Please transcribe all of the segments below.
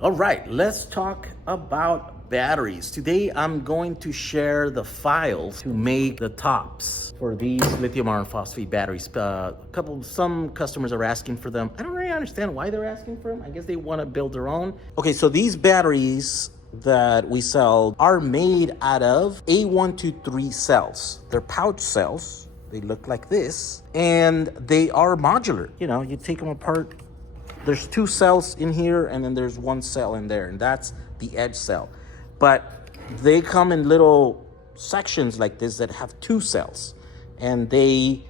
All right, let's talk about batteries. Today, I'm going to share the files to make the tops for these lithium iron phosphate batteries. Some customers are asking for them. I don't really understand why they're asking for them. I guess they want to build their own. Okay, so these batteries that we sell are made out of A123 cells. They're pouch cells. They look like this, and they are modular. You know, you take them apart. There's two cells in here, and then there's one cell in there, and that's the edge cell. But they come in little sections like this that have two cells, and they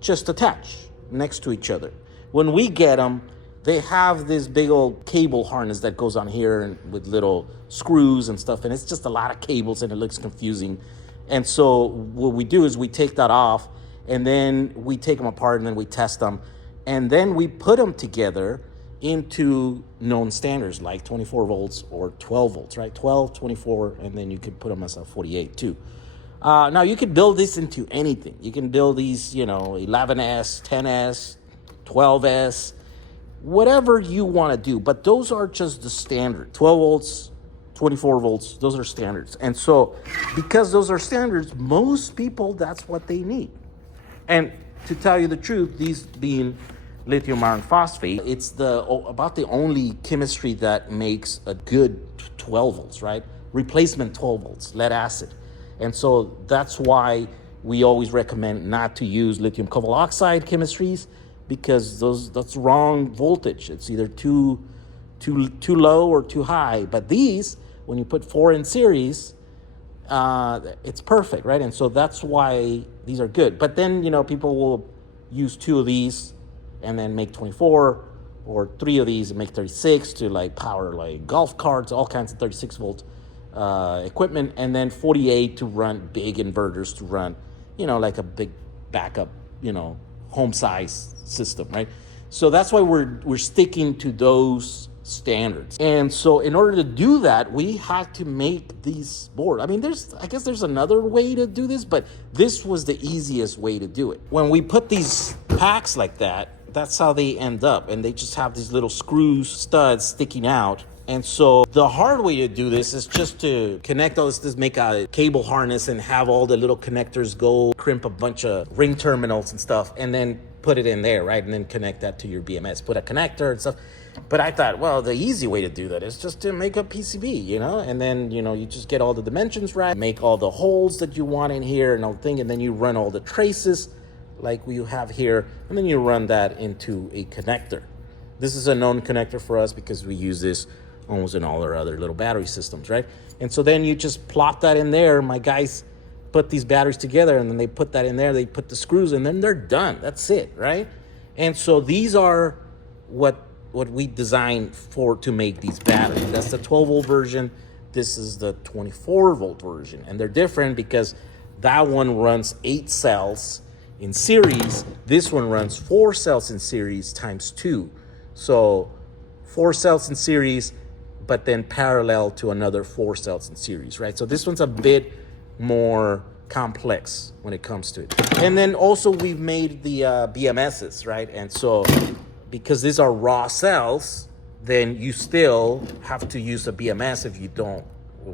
just attach next to each other. When we get them, they have this big old cable harness that goes on here and with little screws and stuff, and it's just a lot of cables, and it looks confusing. And so what we do is we take that off, and then we take them apart, and then we test them, and then we put them together into known standards like 24 volts or 12 volts, right? 12, 24, and then you could put them as a 48 too. Now you could build this into anything. You can build these, 11S, 10S, 12S, whatever you want to do, but those are just the standard. 12 volts, 24 volts, those are standards. And so because those are standards, most people, that's what they need. And to tell you the truth, these being lithium iron phosphate, it's about the only chemistry that makes a good 12 volts, right? Replacement 12 volts, lead acid. And so that's why we always recommend not to use lithium cobalt oxide chemistries, because that's wrong voltage. It's either too low or too high. But these, when you put 4 in series, it's perfect, right? And so that's why these are good. But then, people will use 2 of these and then make 24, or 3 of these and make 36 to power golf carts, all kinds of 36 volt equipment, and then 48 to run big inverters, to run, like a big backup, home size system, right? So that's why we're sticking to those standards. And so in order to do that, we had to make these boards. I mean, I guess there's another way to do this, but this was the easiest way to do it. When we put these packs like that, that's how they end up. And they just have these little screw studs sticking out. And so the hard way to do this is just to connect all this, just make a cable harness and have all the little connectors go, crimp a bunch of ring terminals and stuff, and then put it in there, right? And then connect that to your BMS, put a connector and stuff. But I thought, well, the easy way to do that is just to make a PCB, and then, you just get all the dimensions right, make all the holes that you want in here and everything, and then you run all the traces like we have here, and then you run that into a connector. This is a known connector for us because we use this almost in all our other little battery systems, right? And so then you just plop that in there. My guys put these batteries together, and then they put that in there, they put the screws, and then they're done. That's it, right? And so these are what we designed to make these batteries. That's the 12 volt version. This is the 24 volt version. And they're different because that one runs 8 cells in series. This one runs 4 cells in series times 2. So 4 cells in series, but then parallel to another 4 cells in series, right? So this one's a bit more complex when it comes to it. And then also we've made the BMSs, right? And so because these are raw cells, then you still have to use a BMS if you don't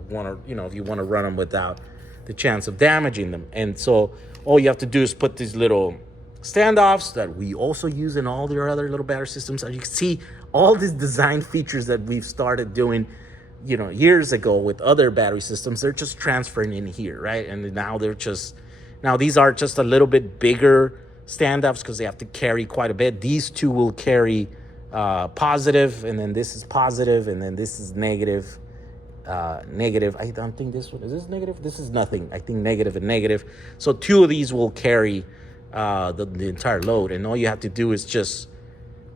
want to, if you want to run them without the chance of damaging them. And so all you have to do is put these little standoffs that we also use in all the other little battery systems. And you can see all these design features that we've started doing, years ago with other battery systems. They're just transferring in here, right? And now these are just a little bit bigger standoffs because they have to carry quite a bit. These 2 will carry positive, and then this is positive, and then this is negative. Negative. I don't think this one is this negative. This is nothing. I think negative and negative. So 2 of these will carry the entire load, and all you have to do is just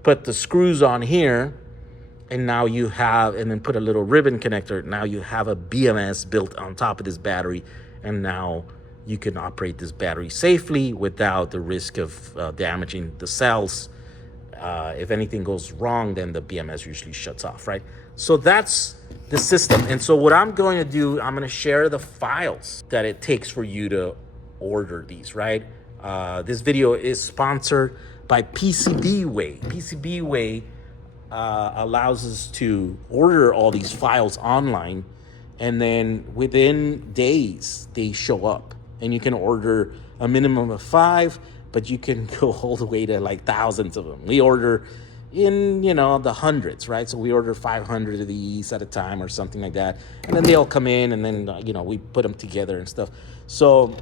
put the screws on here, and now you have, and then put a little ribbon connector. Now you have a BMS built on top of this battery, and now you can operate this battery safely without the risk of damaging the cells. If anything goes wrong, then the BMS usually shuts off, right? So that's the system. And so what I'm going to do, I'm going to share the files that it takes for you to order these, right? This video is sponsored by PCB Way. PCB Way allows us to order all these files online, and then within days they show up, and you can order a minimum of 5, but you can go all the way to like thousands of them. We order in, you know, the hundreds, right? So we order 500 of these at a time or something like that, and then they all come in, and then you know, we put them together and stuff. So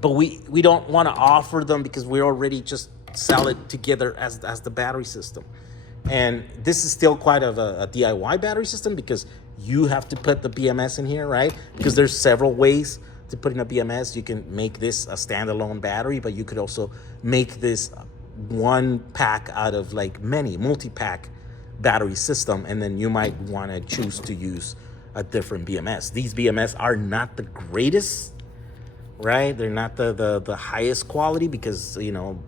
but we don't want to offer them because we already just sell it together as the battery system. And this is still quite of a DIY battery system, because you have to put the BMS in here, right? Because there's several ways to put in a BMS. You can make this a standalone battery, but you could also make this one pack out of like many multi-pack battery system, and then you might want to choose to use a different BMS. These BMS are not the greatest, right? They're not the highest quality, because, you know,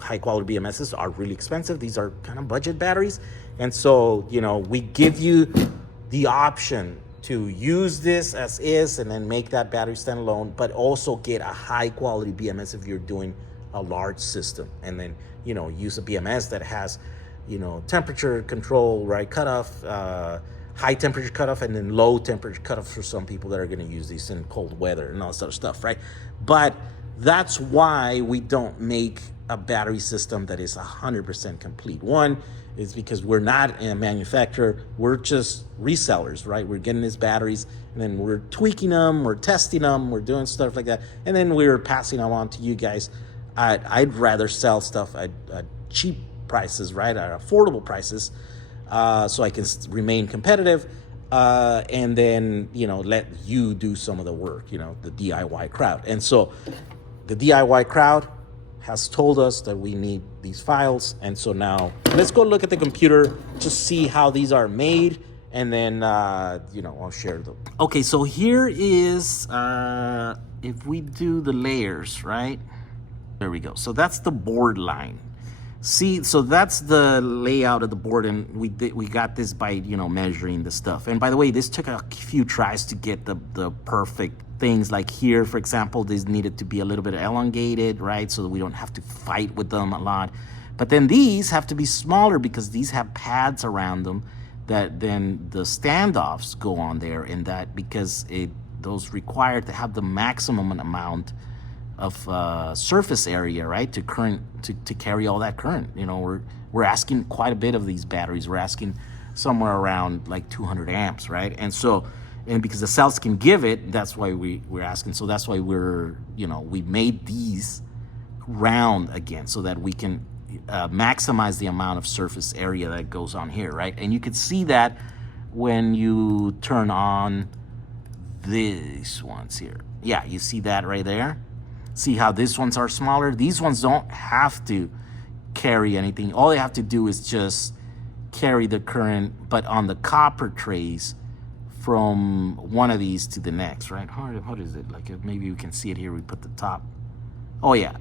high quality BMSs are really expensive. These are kind of budget batteries. And so, you know, we give you the option to use this as is and then make that battery standalone, but also get a high quality BMS if you're doing a large system. And then, you know, use a BMS that has, you know, temperature control, right? Cutoff, high temperature cutoff, and then low temperature cutoff for some people that are going to use these in cold weather and all this other stuff, right? But that's why we don't make a battery system that is 100% complete. One is because we're not a manufacturer, we're just resellers, right? We're getting these batteries, and then we're tweaking them, we're testing them, we're doing stuff like that, and then we're passing them on to you guys. I'd rather sell stuff at cheap prices, right? At affordable prices, so I can remain competitive, and then, you know, let you do some of the work, you know, the DIY crowd. And so the DIY crowd has told us that we need these files, and so now let's go look at the computer to see how these are made, and then you know, I'll share them. Okay, so here is if we do the layers, right? There we go. So that's the board line. See, so that's the layout of the board, and we got this by, you know, measuring the stuff. And by the way, this took a few tries to get the perfect things. Like here, for example, these needed to be a little bit elongated, right? So that we don't have to fight with them a lot. But then these have to be smaller because these have pads around them that then the standoffs go on there, and that because those require to have the maximum amount of surface area, right, to carry all that current. You know, we're asking quite a bit of these batteries. We're asking somewhere around like 200 amps, right? And so, and because the cells can give it, that's why we're asking. So that's why we made these round again, so that we can maximize the amount of surface area that goes on here, right? And you can see that when you turn on these ones here. Yeah, you see that right there? See how these ones are smaller? These ones don't have to carry anything. All they have to do is just carry the current, but on the copper trays from one of these to the next, right? How is it? Like, maybe we can see it here. We put the top. Oh yeah.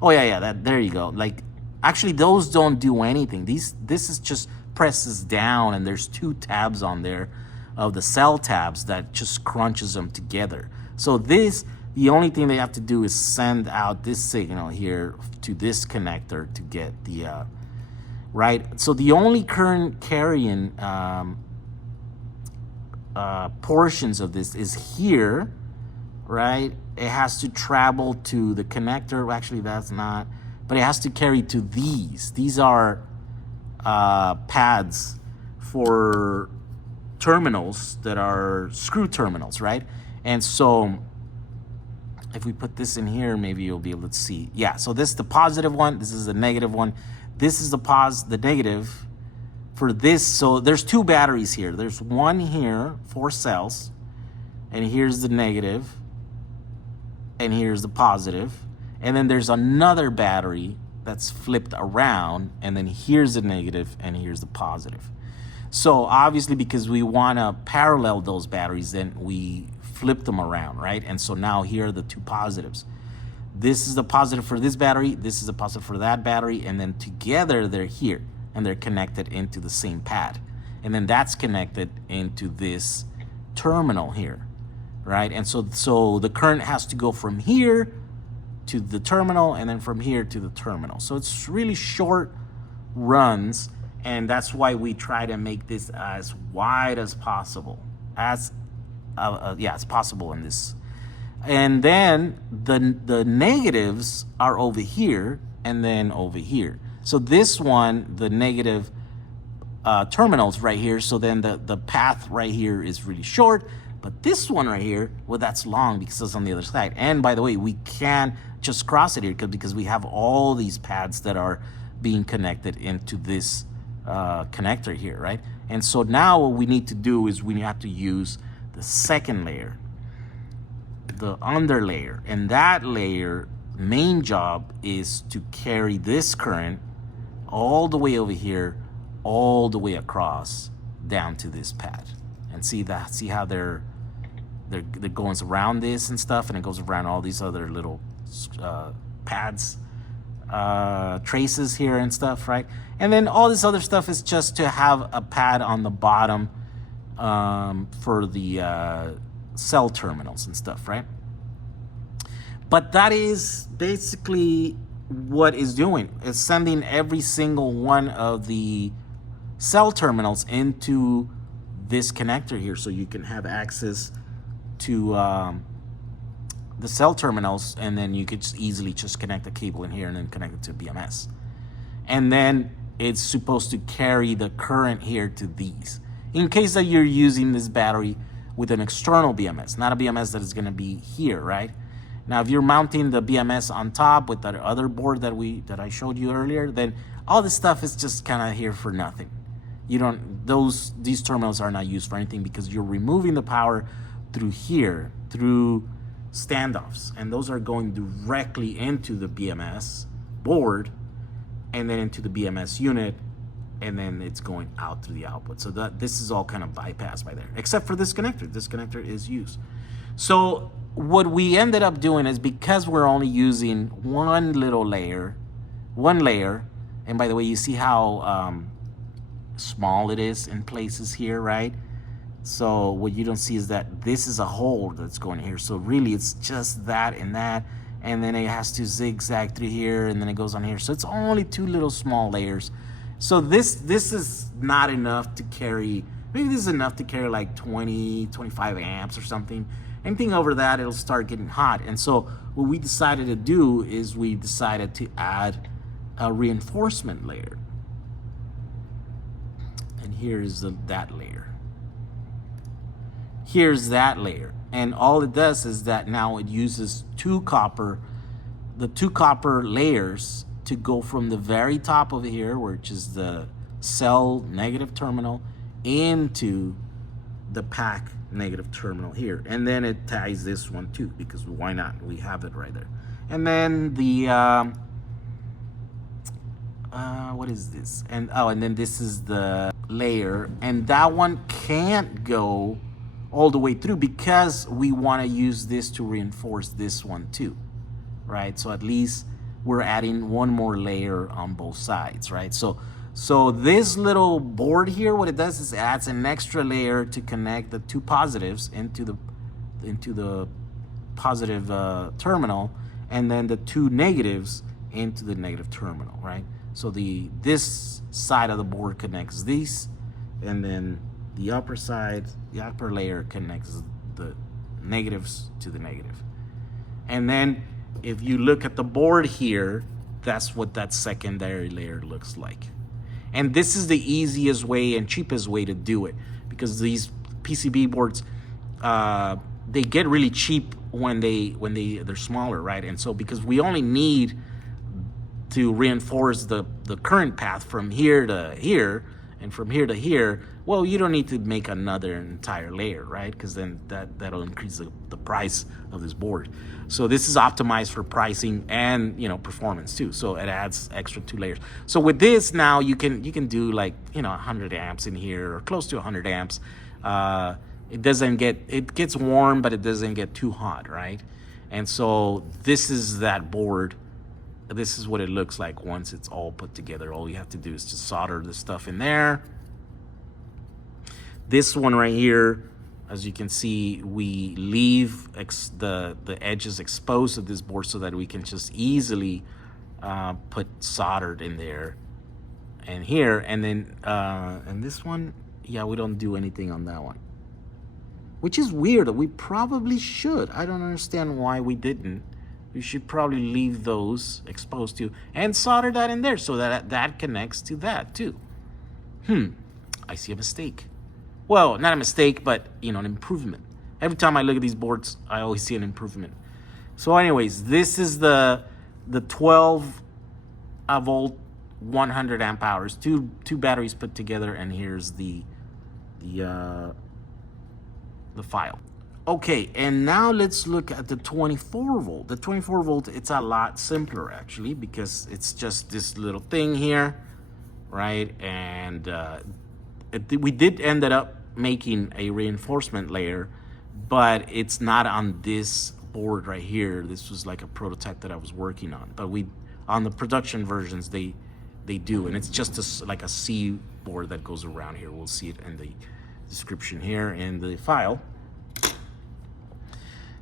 There you go. Like, actually, those don't do anything. This is just presses down, and there's 2 tabs on there of the cell tabs that just crunches them together. So the only thing they have to do is send out this signal here to this connector to get the, right? So the only current carrying portions of this is here, right? It has to travel to the connector. Actually, that's not, but it has to carry to these. These are pads for terminals that are screw terminals, right? And so if we put this in here, maybe you'll be able to see. Yeah, so this is the positive one, this is the negative one. This is the negative for this. So there's 2 batteries here. There's one here, 4 cells, and here's the negative, and here's the positive. And then there's another battery that's flipped around, and then here's the negative, and here's the positive. So obviously, because we want to parallel those batteries, then we flip them around, right? And so now here are the 2 positives. This is the positive for this battery, this is the positive for that battery, and then together they're here, and they're connected into the same pad. And then that's connected into this terminal here, right? And so the current has to go from here to the terminal, and then from here to the terminal. So it's really short runs, And that's why we try to make this as wide as possible, as possible in this. And then the negatives are over here and then over here. So this one, the negative terminals right here. So then the path right here is really short, but this one right here, well, that's long because it's on the other side. And by the way, we can just cross it here because we have all these pads that are being connected into this connector here, right? And so now what we need to do is we have to use the second layer, the under layer, and that layer main job is to carry this current all the way over here, all the way across down to this pad. And see how they're going around this and stuff, and it goes around all these other little pads, traces here and stuff, right? And then all this other stuff is just to have a pad on the bottom for the cell terminals and stuff, right? But that is basically what it's doing. It's sending every single one of the cell terminals into this connector here, so you can have access to the cell terminals, and then you could just easily just connect a cable in here and then connect it to BMS. And then it's supposed to carry the current here to these, in case that you're using this battery with an external BMS, not a BMS that is going to be here, right? Now, if you're mounting the BMS on top with that other board that I showed you earlier, then all this stuff is just kind of here for nothing. You don't, these terminals are not used for anything because you're removing the power through here, through standoffs, and those are going directly into the BMS board and then into the BMS unit, and then it's going out through the output. So this is all kind of bypassed by there, except for this connector. This connector is used. So what we ended up doing is, because we're only using one layer, and by the way, you see how small it is in places here, right? So what you don't see is that this is a hole that's going here. So really it's just that and that, and then it has to zigzag through here, and then it goes on here. So it's only two little small layers. So this is not enough to carry, maybe this is enough to carry like 20, 25 amps or something. Anything over that, it'll start getting hot. And so what we decided to do is we decided to add a reinforcement layer. And here's that layer. Here's that layer. And all it does is that now it uses the two copper layers to go from the very top over here, which is the cell negative terminal, into the pack negative terminal here. And then it ties this one too, because why not? We have it right there. And then the what is this? And then this is the layer, and that one can't go all the way through because we want to use this to reinforce this one too, right? So at least we're adding one more layer on both sides, right? So this little board here, what it does is it adds an extra layer to connect the two positives into the positive terminal, and then the two negatives into the negative terminal, right? So this side of the board connects these, and then the upper side, the upper layer connects the negatives to the negative. And then if you look at the board here, that's what that secondary layer looks like. And this is the easiest way and cheapest way to do it, because these PCB boards, they get really cheap when they're smaller, right? And so because we only need to reinforce the current path from here to here and from here to here, well, you don't need to make another entire layer, right? Because then that'll increase the price of this board. So this is optimized for pricing and, you know, performance too. So it adds extra 2 layers. So with this now, you can do like, you know, 100 amps in here, or close to 100 amps. It gets warm, but it doesn't get too hot, right? And so this is that board. This is what it looks like once it's all put together. All you have to do is just solder the stuff in there. This one right here, as you can see, we leave the edges exposed of this board so that we can just easily put soldered in there. and here, and then and this one, yeah, we don't do anything on that one, which is weird. We probably should. I don't understand why we didn't. We should probably leave those exposed to and solder that in there so that that connects to that too. I see a mistake. Well, not a mistake, but you know, an improvement. Every time I look at these boards, I always see an improvement. So anyways, this is the 12 volt 100 amp hours, two batteries put together, and here's the file. Okay, and now let's look at the 24 volt. The 24 volt, it's a lot simpler actually, because it's just this little thing here, right? And we did end up making a reinforcement layer, but it's not on this board right here. This was like a prototype that I was working on, but on the production versions they do, and it's just like a C board that goes around here. We'll see it in the description here in the file.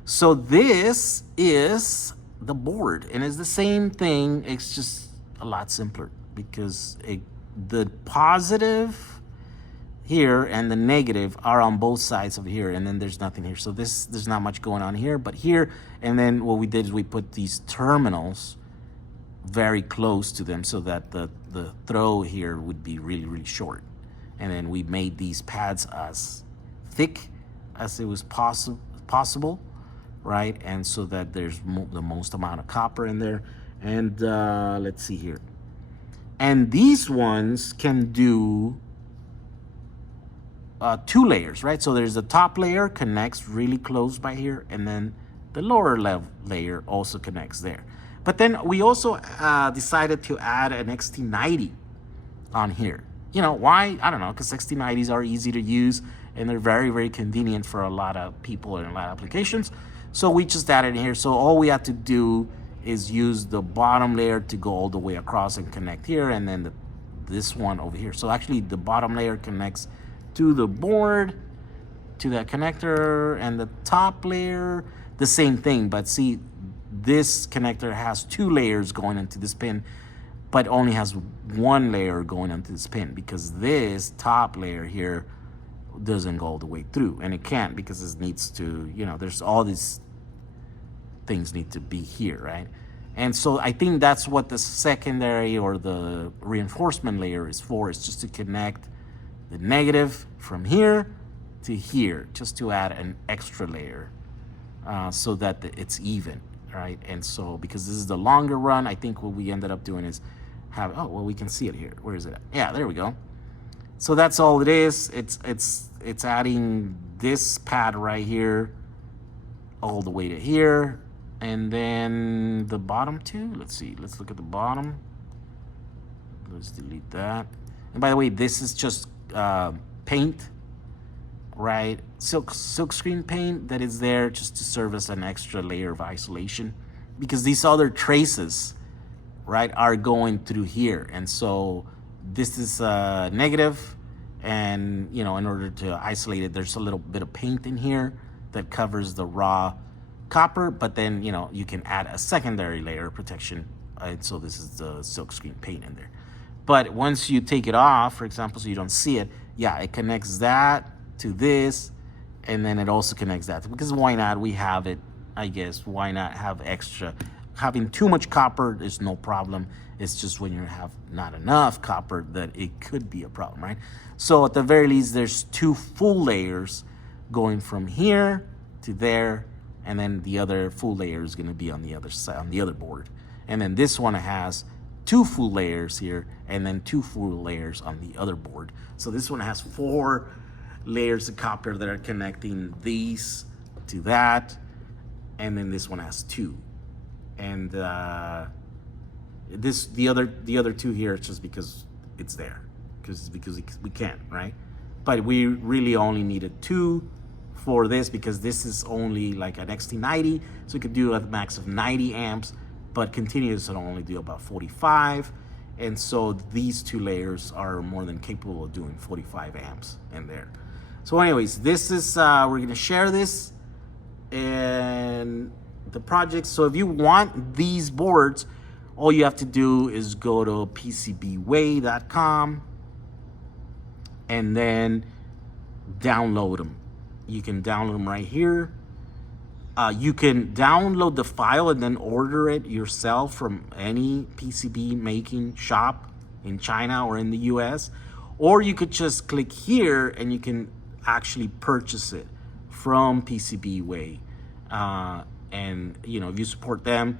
So this is the board, and it's the same thing. It's just a lot simpler because the positive here and the negative are on both sides of here, and then there's nothing here. So there's not much going on here, but here, and then what we did is we put these terminals very close to them so that the throw here would be really, really short. And then we made these pads as thick as it was possible, right? And so that there's the most amount of copper in there. And let's see here. And these ones can do 2 layers, right? So there's the top layer connects really close by here, and then the lower level layer also connects there. But then we also decided to add an XT90 on here. You know, why? I don't know, because XT90s are easy to use and they're very, very convenient for a lot of people and a lot of applications. So we just added it here. So all we have to do is use the bottom layer to go all the way across and connect here, and then this one over here. So actually the bottom layer connects to the board, to that connector, and the top layer, the same thing. But see, this connector has 2 layers going into this pin, but only has 1 layer going into this pin, because this top layer here doesn't go all the way through, and it can't because it needs to, you know, there's all these things need to be here, right? And so I think that's what the secondary or the reinforcement layer is for. It's just to connect the negative from here to here, just to add an extra layer so that it's even, right? And so because this is the longer run, I think what we ended up doing is have, oh, well, we can see it here. Where is it at? Yeah, there we go. So that's all it is. It's adding this pad right here all the way to here, and then the bottom two. Let's see. Let's look at the bottom. Let's delete that. And by the way, this is just paint, right? Silkscreen paint that is there just to serve as an extra layer of isolation, because these other traces, right, are going through here, and so this is negative, and you know, in order to isolate it, there's a little bit of paint in here that covers the raw copper, but then, you know, you can add a secondary layer of protection, and so this is the silkscreen paint in there. But once you take it off, for example, so you don't see it, yeah, it connects that to this, and then it also connects that, because why not? We have it, I guess. Why not have extra? Having too much copper is no problem. It's just when you have not enough copper that it could be a problem, right? So at the very least, there's 2 full layers going from here to there, and then the other full layer is going to be on the other side, on the other board. And then this one has 2 full layers here, and then 2 full layers on the other board. So this one has 4 layers of copper that are connecting these to that, and then this one has 2. And the other 2 here, it's just because it's there, because we can't, right? But we really only needed 2 for this, because this is only like an XT90, so we could do a max of 90 amps, but continuous will only do about 45. And so these 2 layers are more than capable of doing 45 amps in there. So anyways, this is, we're gonna share this and the project. So if you want these boards, all you have to do is go to PCBway.com and then download them. You can download them right here. You can download the file and then order it yourself from any PCB making shop in China or in the US. Or you could just click here and you can actually purchase it from PCBway. And you know, if you support them,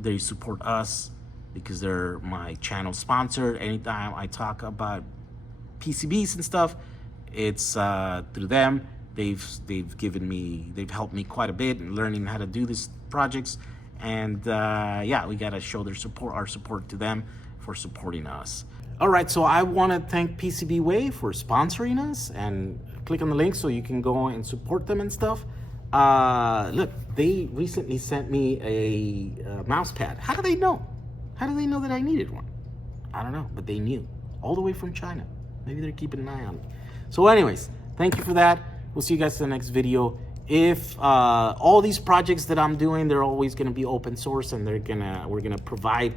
they support us because they're my channel sponsor. Anytime I talk about PCBs and stuff, it's through them. They've helped me quite a bit in learning how to do these projects. And yeah, we gotta show our support to them for supporting us. All right, so I want to thank PCBway for sponsoring us, and click on the link so you can go and support them and stuff. Look, they recently sent me a mouse pad. How do they know? How do they know that I needed one? I don't know, but they knew, all the way from China. Maybe they're keeping an eye on me. So anyways, thank you for that. We'll see you guys in the next video. If all these projects that I'm doing, they're always going to be open source, and we're gonna provide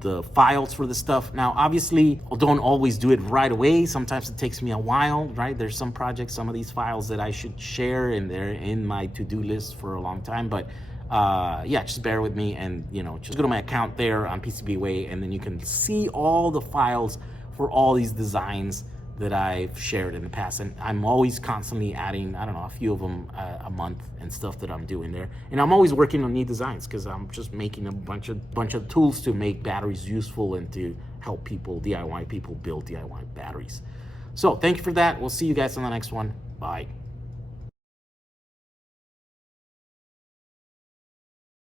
the files for the stuff. Now, obviously, I don't always do it right away. Sometimes it takes me a while, right? There's some projects, some of these files that I should share, and they're in my to-do list for a long time. But yeah, just bear with me, and you know, just go to my account there on PCBway, and then you can see all the files for all these designs that I've shared in the past. And I'm always constantly adding, I don't know, a few of them a month and stuff that I'm doing there. And I'm always working on new designs because I'm just making a bunch of tools to make batteries useful and to help people, DIY people, build DIY batteries. So thank you for that. We'll see you guys on the next one. Bye.